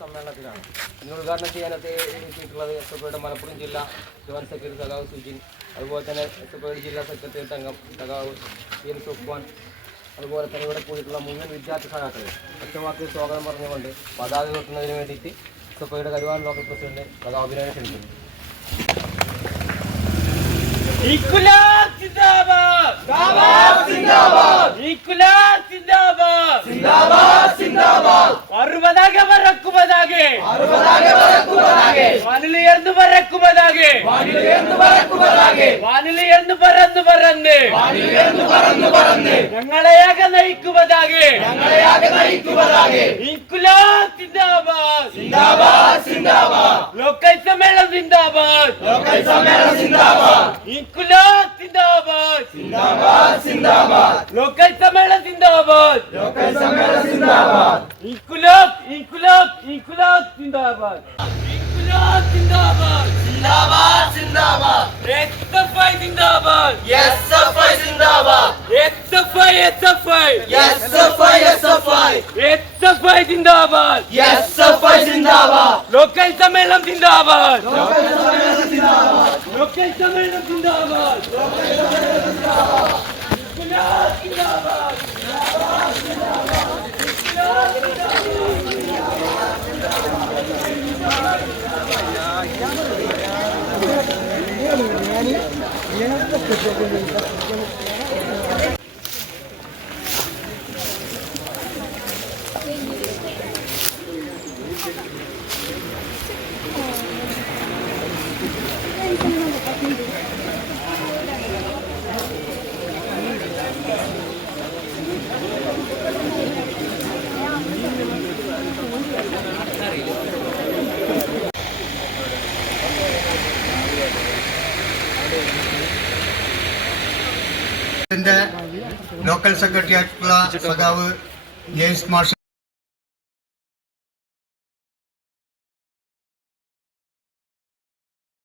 സമ്മേളനത്തിലാണ്. ഇന്ന് ഉദ്ഘാടനം ചെയ്യാനൊക്കെ എത്തിയിട്ടുള്ളത് എസ്.എഫ്.ഐയുടെ മലപ്പുറം ജില്ലാ ജോയിന്റ് സെക്രട്ടറി സഖാവ് സുജിൻ, അതുപോലെ തന്നെ എസ്.എഫ്.ഐയുടെ ജില്ലാ സെക്രട്ടേറിയറ്റ് അംഗം സഖാവ് CN സുഫ്വാൻ, അതുപോലെ തന്നെ ഇവിടെ കൂടിയിട്ടുള്ള മുഴുവൻ വിദ്യാർത്ഥി സഖാക്കളെ ഒറ്റവാക്കിൽ സ്വാഗതം പറഞ്ഞുകൊണ്ട് പതാക ഉയർത്തുന്നതിന് വേണ്ടിയിട്ട് എസ്.എഫ്.ഐയുടെ കരുവാൻ ലോക്കൽ പ്രസിഡന്റ് സഖാവ് അഭിനയനെ ക്ഷണിക്കുന്നു. İnkılap zindabad! Zindabad! Zindabad! İnkılap zindabad! Zindabad! Zindabad! Arvadage barakkumadage! Arvadage barakkumadage! Vaniliyernu barakkumadage! Vaniliyernu barakkumadage! Vaniliyernu parannu parannu! Vaniliyernu parannu parannu! ഞങ്ങളെയാകെ നയിക്കുമതാകെ! ഞങ്ങളെയാകെ നയിക്കുമതാകെ! ഇൻകുലാബ് സിന്ദാബാദ്! സിന്ദാബാദ്! സിന്ദാബാദ്! ലോക്കൽ സമ്മേളനം സിന്ദാബാദ്! ലോക്കൽ സമ്മേളനം സിന്ദാബാദ്! ഇൻകുലാബ് സിന്ദാബാദ്! സിന്ദാബാദ്! സിന്ദാബാദ്! ലോക്കൽ സമ്മേളനം സിന്ദാബാദ്! ലോക്കൽ സമ്മേളനം സിന്ദാബാദ്! ഇൻകുലാബ് ഇൻകുലാബ് ഇൻകുലാബ് സിന്ദാബാദ്! ഇൻകുലാബ് സിന്ദാബാദ്! സിന്ദാബാദ്! സിന്ദാബാദ്! എസ്.എഫ്.ഐ സിന്ദാബാദ്! എസ്.എഫ്.ഐ സിന്ദാബാദ്! SFI SFI SFI SFI SFI സിന്ദാബാദ്! എസ്.എഫ്.ഐ സിന്ദാബാദ്! ലോക്കൽ സമ്മേളനം സിന്ദാബാദ്! ലോക്കൽ സമ്മേളനം സിന്ദാബാദ്! ലോക്കൽ സമ്മേളനം സിന്ദാബാദ്! ലോക്കൽ സമ്മേളനം സിന്ദാബാദ്! ഇൻകുലാബ് സിന്ദാബാദ്! സിന്ദാബാദ്! സിന്ദാബാദ്! ലോക്കൽ സെക്രട്ടറി ആയിട്ടുള്ള സഖാവ് ജെയിംസ് മാഷ്